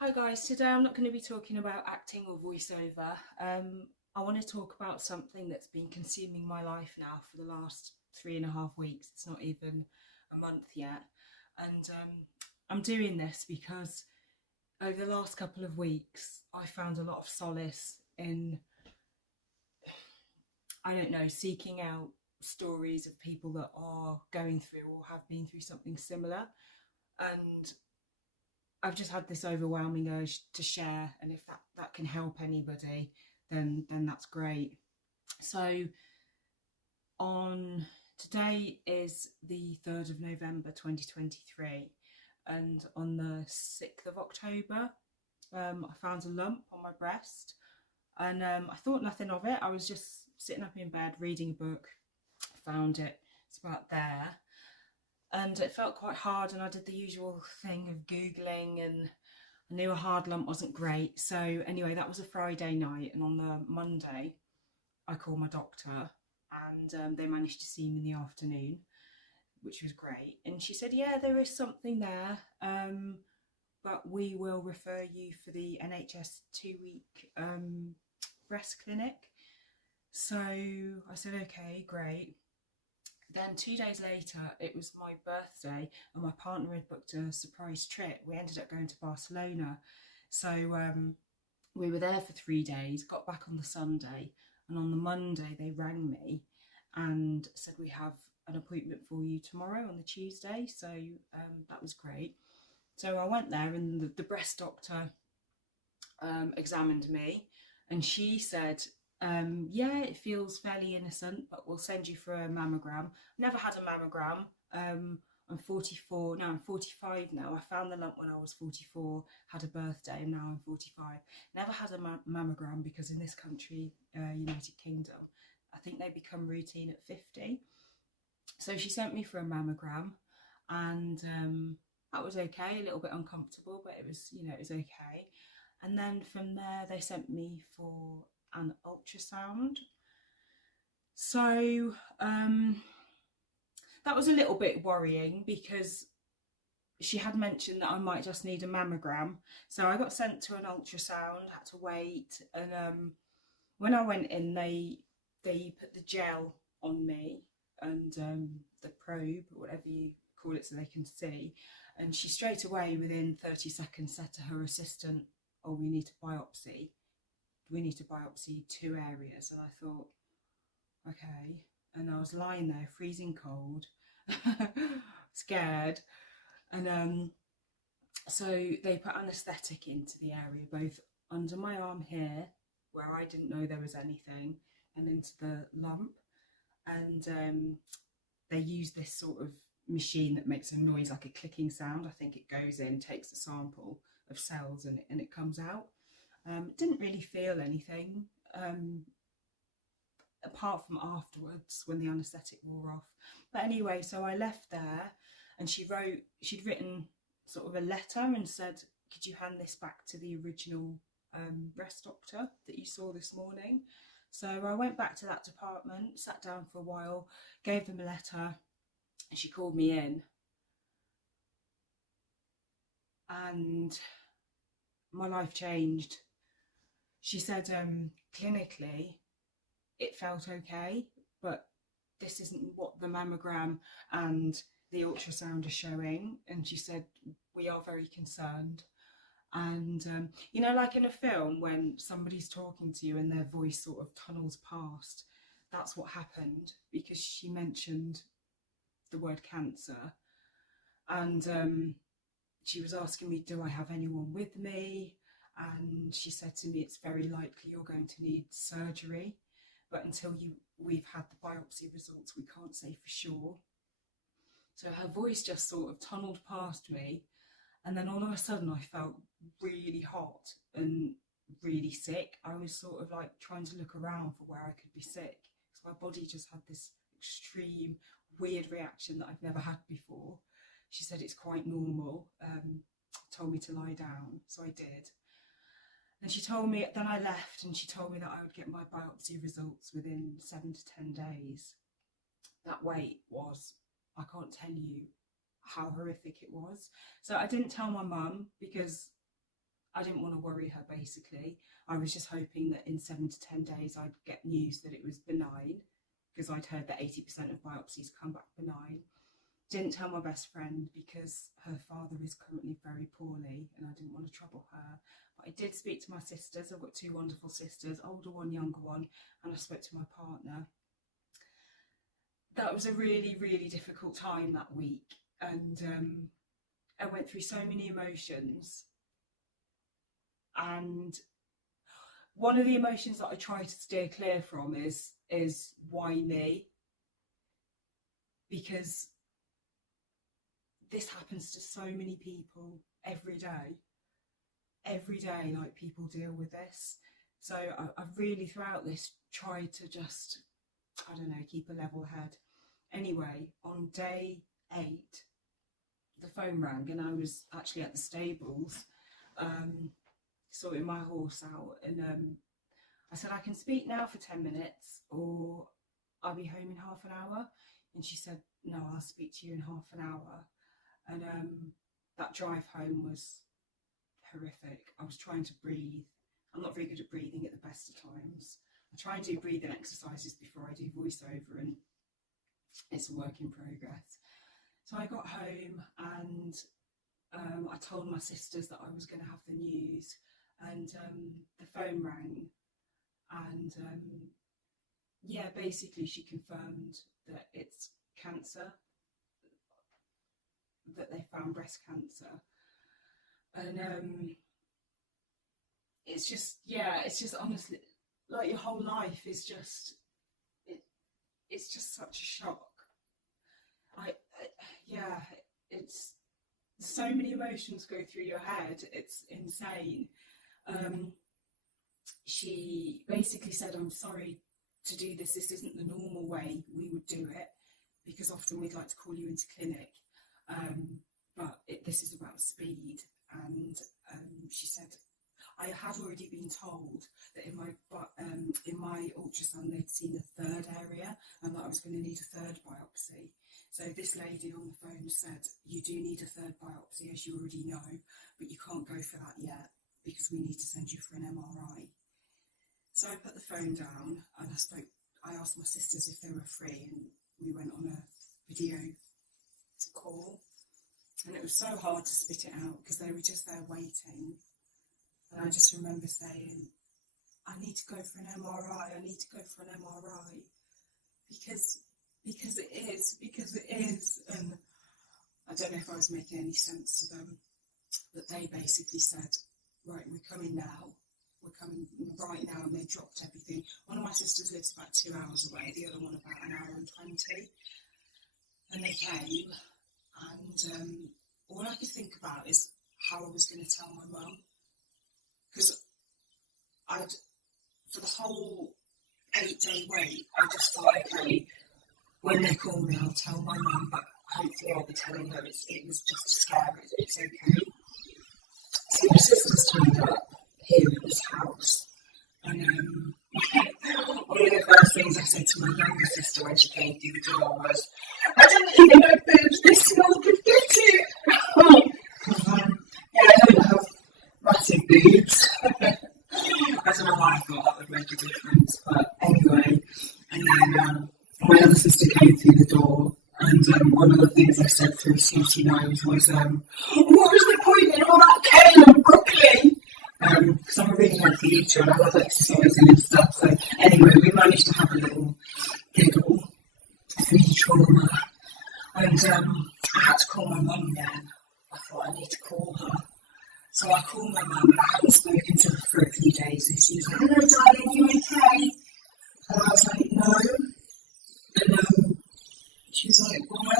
Hi guys, today I'm not going to be talking about acting or voiceover. I want to talk about something that's been consuming my life now for the last 3.5 weeks. It's not even a month yet. And I'm doing this because over the last couple of weeks I found a lot of solace in, I don't know, seeking out stories of people that are going through or have been through something similar. And I've just had this overwhelming urge to share, and if that can help anybody, then that's great. So on today is the 3rd of November 2023, and on the 6th of October, I found a lump on my breast, and I thought nothing of it. I was just sitting up in bed reading a book, found it. It's about there, and it felt quite hard, and I did the usual thing of googling, and I knew a hard lump wasn't great. So anyway, that was a Friday night, and on the Monday I called my doctor, and they managed to see me in the afternoon, which was great. And she said, yeah, there is something there, but we will refer you for the NHS 2-week breast clinic. So I said, okay, great. Then 2 days later, it was my birthday, and my partner had booked a surprise trip. We ended up going to Barcelona. So we were there for 3 days, got back on the Sunday, and on the Monday they rang me and said, we have an appointment for you tomorrow on the Tuesday. So that was great. So I went there, and the breast doctor examined me, and she said, yeah, it feels fairly innocent, but we'll send you for a mammogram. Never had a mammogram. I'm 44 now. I'm 45 now. I found the lump when I was 44, had a birthday, and now I'm 45. Never had a mammogram because in this country, United Kingdom, I think they become routine at 50. So she sent me for a mammogram, and that was okay. A little bit uncomfortable, but it was, it was okay. And then from there, they sent me for an ultrasound. So that was a little bit worrying because she had mentioned that I might just need a mammogram. So I got sent to an ultrasound, had to wait, and when I went in, they put the gel on me and the probe, or whatever you call it, so they can see. And she straight away, within 30 seconds, said to her assistant, oh, we need to biopsy. We need to biopsy 2 areas. And I thought, okay. And I was lying there freezing cold, scared. And so they put anaesthetic into the area, both under my arm here, where I didn't know there was anything, and into the lump. And they use this sort of machine that makes a noise like a clicking sound. I think it goes in, takes a sample of cells, and it comes out. Didn't really feel anything, apart from afterwards when the anaesthetic wore off. But anyway, so I left there, and she'd written sort of a letter and said, could you hand this back to the original breast doctor that you saw this morning? So I went back to that department, sat down for a while, gave them a letter, and she called me in. And my life changed. She said, clinically, it felt okay, but this isn't what the mammogram and the ultrasound are showing. And she said, we are very concerned. And, like in a film, when somebody's talking to you and their voice sort of tunnels past, that's what happened, because she mentioned the word cancer. And she was asking me, do I have anyone with me? And she said to me, it's very likely you're going to need surgery, but until we've had the biopsy results, we can't say for sure. So her voice just sort of tunneled past me, and then all of a sudden I felt really hot and really sick. I was sort of like trying to look around for where I could be sick, because my body just had this extreme weird reaction that I've never had before. She said it's quite normal, told me to lie down, so I did. And she told me, then I left, and she told me that I would get my biopsy results within 7 to 10 days. That wait was, I can't tell you how horrific it was. So I didn't tell my mum, because I didn't want to worry her, basically. I was just hoping that in 7 to 10 days I'd get news that it was benign, because I'd heard that 80% of biopsies come back benign. Didn't tell my best friend because her father is currently very poorly and I didn't want to trouble her. But I did speak to my sisters. I've got 2 wonderful sisters, older one, younger one, and I spoke to my partner. That was a really, really difficult time that week, and I went through so many emotions. And one of the emotions that I try to steer clear from is why me? Because this happens to so many people every day. Every day, like, people deal with this. So I've really throughout this tried to just, I don't know, keep a level head. Anyway, on day 8, the phone rang and I was actually at the stables, sorting my horse out, and I said, I can speak now for 10 minutes or I'll be home in half an hour. And she said, no, I'll speak to you in half an hour. And that drive home was horrific. I was trying to breathe. I'm not very good at breathing at the best of times. I try and do breathing exercises before I do voiceover, and it's a work in progress. So I got home and I told my sisters that I was going to have the news, and the phone rang, and yeah, basically she confirmed that it's cancer, that they found breast cancer. And it's just honestly, like, your whole life is just, it's just such a shock. It's so many emotions go through your head, it's insane. She basically said, I'm sorry to do this isn't the normal way we would do it, because often we'd like to call you into clinic, but this is about speed. And she said, I had already been told that in my ultrasound they'd seen a 3rd area and that I was going to need a 3rd biopsy. So this lady on the phone said, you do need a 3rd biopsy, as you already know, but you can't go for that yet because we need to send you for an MRI. So I put the phone down and I asked my sisters if they were free, and we went on a video call. And it was so hard to spit it out because they were just there waiting. And I just remember saying, I need to go for an MRI, I need to go for an MRI. Because it is. And I don't know if I was making any sense to them, but they basically said, right, we're coming now. We're coming right now. And they dropped everything. One of my sisters lives about 2 hours away, the other one about 1 hour and 20. And they came. And all I could think about is how I was going to tell my mum, because for the whole 8-day wait, I just thought, okay, when they call me, I'll tell my mum, but hopefully I'll be telling her it was just a scare, it's okay. So my sisters turned up here at this house, and one of the first things I said to my younger sister when she came through the door was, I didn't even know boobs this small could get it. Yeah, I don't have massive boobs. I don't know why I thought that would make a difference, but anyway. And then my other sister came through the door, and one of the things I said through a snotty nose was, what was the point in all that kale and broccoli? Because I'm a really healthy eater and I love exercising and stuff. So anyway, we managed to have a little giggle through the trauma, and I had to call my mum then. I thought, I need to call her. So I called my mum, and I hadn't spoken to her for a few days, and she was like, hello darling, you okay? And I was like, no. And she was like, why?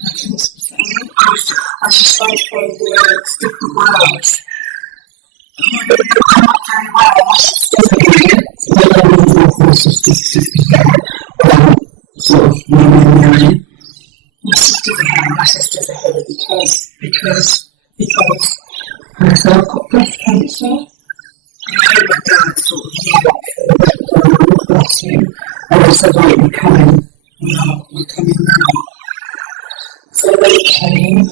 And I couldn't spit it out. I was just trying to find words, different words. I'm not very well. My sister's here. My sister's here. Sort of knowing. My sisters are here because I've got breast cancer. And I heard my dad sort of knew it, bless you. And I said, right, we're coming. We're coming now. So they came, and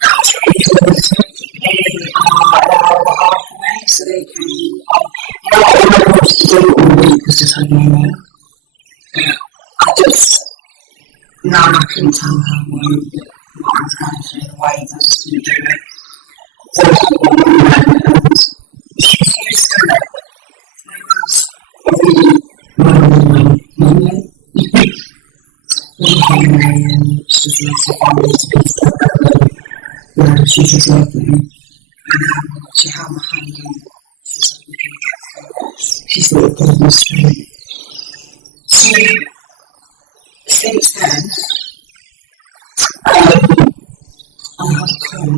that was really They are an hour and a half away, so they can. What I wanted to do all week was just have me alone. I just, now I couldn't tell her what I was going through the waves, I just couldn't do it. So she's used to it. She's just lovely and she held my hand and she said we can get through this. She sort of pulled me straight. So since then, I had a call.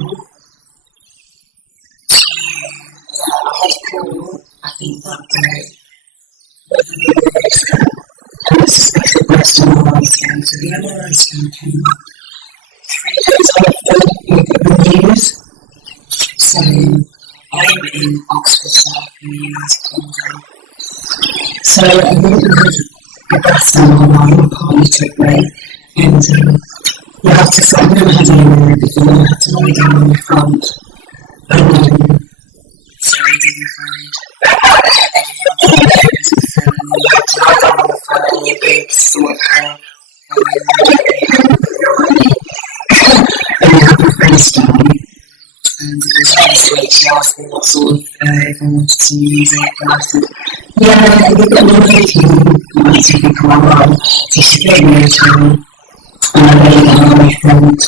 I think that day, and it's a suspected breast MRI scan. So the MRI scan came up 3 days after the news. So I'm in Oxfordshire in the United Kingdom. So I went with the breast MRI, partly took me, and you have to sort of know how to do everything. You have to lie down on the front, and then very dignified. You have to lie down on the front and your boobs sort of hang, and you have your face down. And it was very sweet. She asked me what sort of, if I wanted some music, and I said, yeah, you've got no music, you might see me come along. So she gave me a time, and I lay down on my front.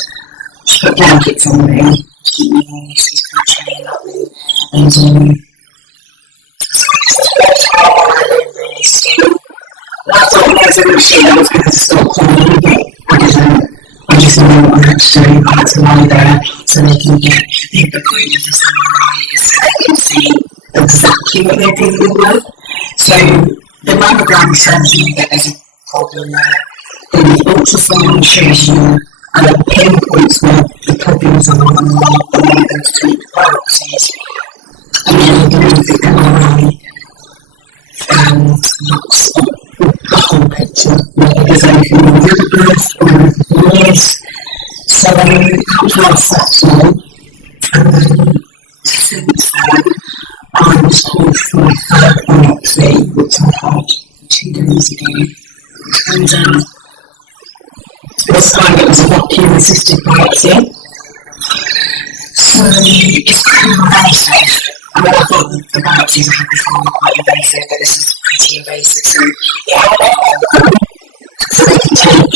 She put blankets on me to keep me warm, she's kind of training up me. And so I just took time and I didn't really still. And I thought when I was in the machine I was going to stop crying, but I didn't. I just knew what I had to do. I had to lie there so they can get the point of this MRI so they can see exactly what they're dealing with. So the mammogram shows you that there's a problem there. Then the ultrasound shows you and it pinpoints where the problems are and then you're going to take the biopsies. And then I believe the MRI looks at the whole picture, whether there's anything wrong with the breast or anything else. So that was last Saturday, and then since then I was called for my third biopsy, which I had 2 days ago. And this time it was a vacuum-assisted biopsy. So it's kind of invasive. I mean, I thought the biopsies I had before were quite invasive, but this is pretty invasive. So yeah, so they can take.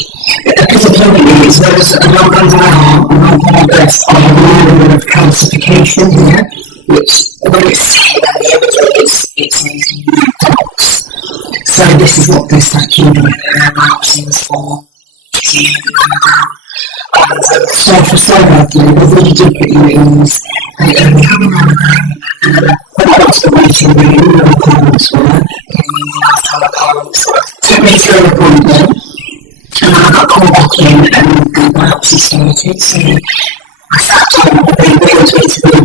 Because apparently it's there's a lump under my arm, a lump on my breast. I have a little bit of calcification here, which when it's seen on the images, it's making dots. So this is what this vacuum biopsy was for. So you can come down. So for so regular, they really do put you in these. They only have a mammogram, and then when I got to the waiting room, where the parents were, the last time the parents sort of took me through an appointment, and then I got called back in, and the biopsy started. So I sat down, and they wheeled me to the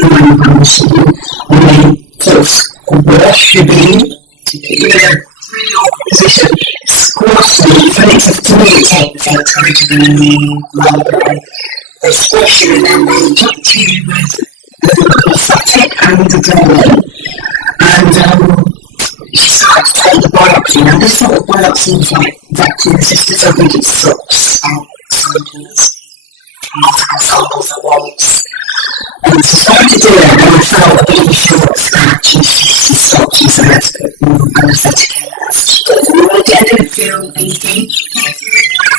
mammogram machine, and they sort of wash your bean to get you in a really awkward position, squash me, and to me it takes like time to be in the mammogram. They squash you and then they inject you with the anesthetic and the adrenaline. And she started to take the biopsy. Now this sort of biopsy is like vacuum assisted, so I think it sucks out samples, multiple samples at once. And she started to do it, and I felt a bit of a short scratch, and she stopped and said, let's put more anesthetic in. So she did, and I didn't feel anything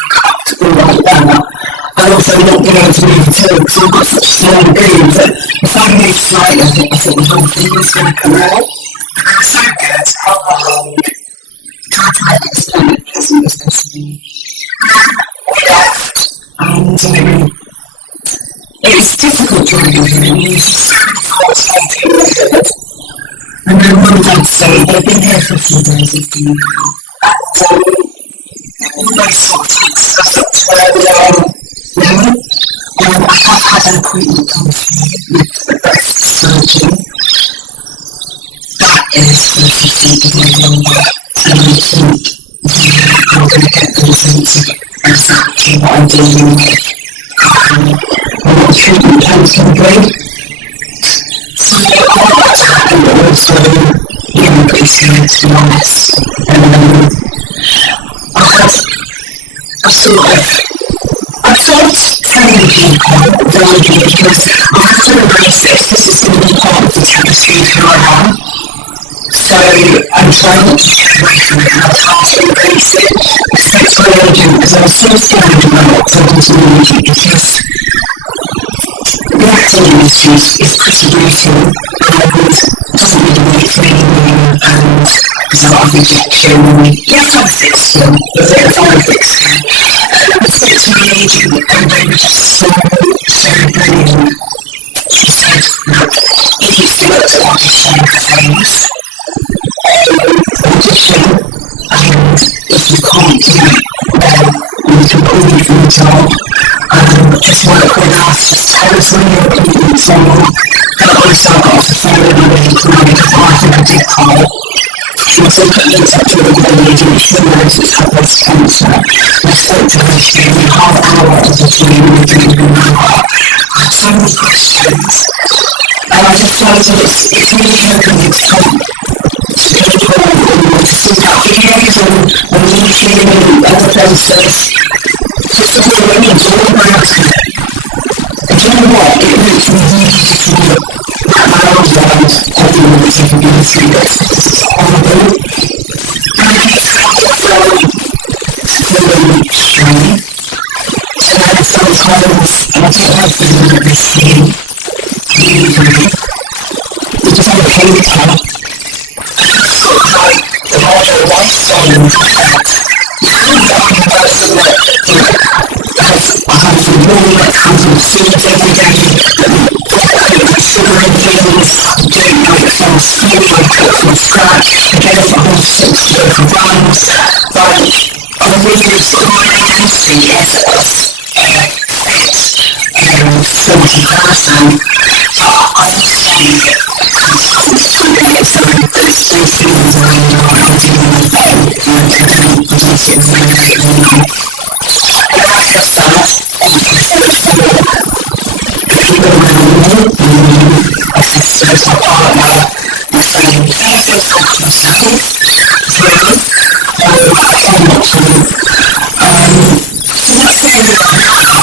comfortable right there. And also not being able to move at all, because I've got such small boobs that if I moved slightly, I thought the whole thing was going to come out. And it was so good, on the whole, tried to make it as pleasant as possible. We left, and it was difficult driving him, you just thought something was good. And then one dad said, they've been here for a few days, with you now. And all those sort of things, stuff up to where we are. I have had an appointment come through with the breast surgeon. That is for the 15th of November, and I think I'm going to get the results of exactly what I'm dealing with. I'm not sure treatment plans can be. So all that's happened, but also, pretty scared, to be honest. I sort of, I felt telling people vaguely because I have to embrace this is going to be part of the tapestry of who I am. So I'm trying not to get away from it, and I've tried to embrace it. Respect my agent, because I was so scared about problems with the agent, because the acting industry is pretty brutal and doesn't really wait for anyone, and there's a lot of rejection. Yes, I'm thick skin, but there's a thick skin. I spoke to my agent, and they were just so brilliant. She said, look, if you feel like to audition for things, audition, and if you can't do it, then we can pull you from the job. Just work with us, just tell us when your appointment's on. And honestly, I got off the phone and I really cried because I think I did cry. She also put me in touch with a lady and she knows it's her breast cancer. I spoke to her, she gave me a half hour of the dream and gave me an hour. I had so many questions. And I just felt that it's really helping me to come to people and to see that videos on YouTube and other places. Just to really talk about it. And you know what? It makes me really just want to wrap my arms around everyone that's ever been through this because it's horrible. And it's helpful to feel strong. And then sometimes I don't have to do everything easily. You just have a paper. And that's sort of like the whole lifestyle and that. I'm a person that I have to really like come to see it every day, considering things, doing like from school, from scratch, again for whole 6 different runs, like I really scoring industry is fit and sporty person, but I understand that consequences come with it, so there's those things around I'm dealing with them and I don't admit it really now. And like I said, people around me, my sisters, my partner, my friends, everything sacrifices, really, I try not to. So what's going on now, and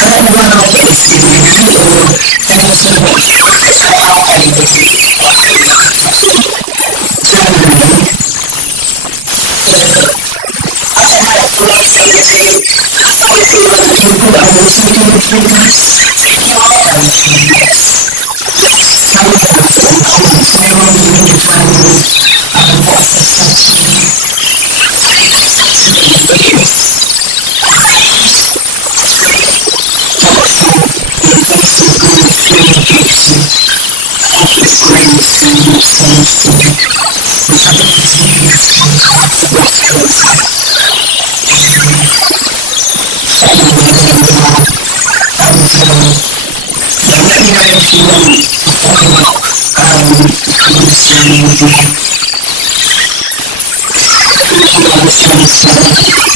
I don't know when I get this feeling out, or things are what you want to help anybody, but I hope that I'm possible. I don't know, for me, obviously a lot of people are also going through this. So if you are going through this, please tell me about it in the comments. I want to know your family, what have they said to you. So they said to me is, treat doctor invasive groups really abusive. It's gross and not safe for you. Which I believe is really actually hard for what's going on. Yeah, let me know if you want a follow-up understanding of me. Thank you all for listening.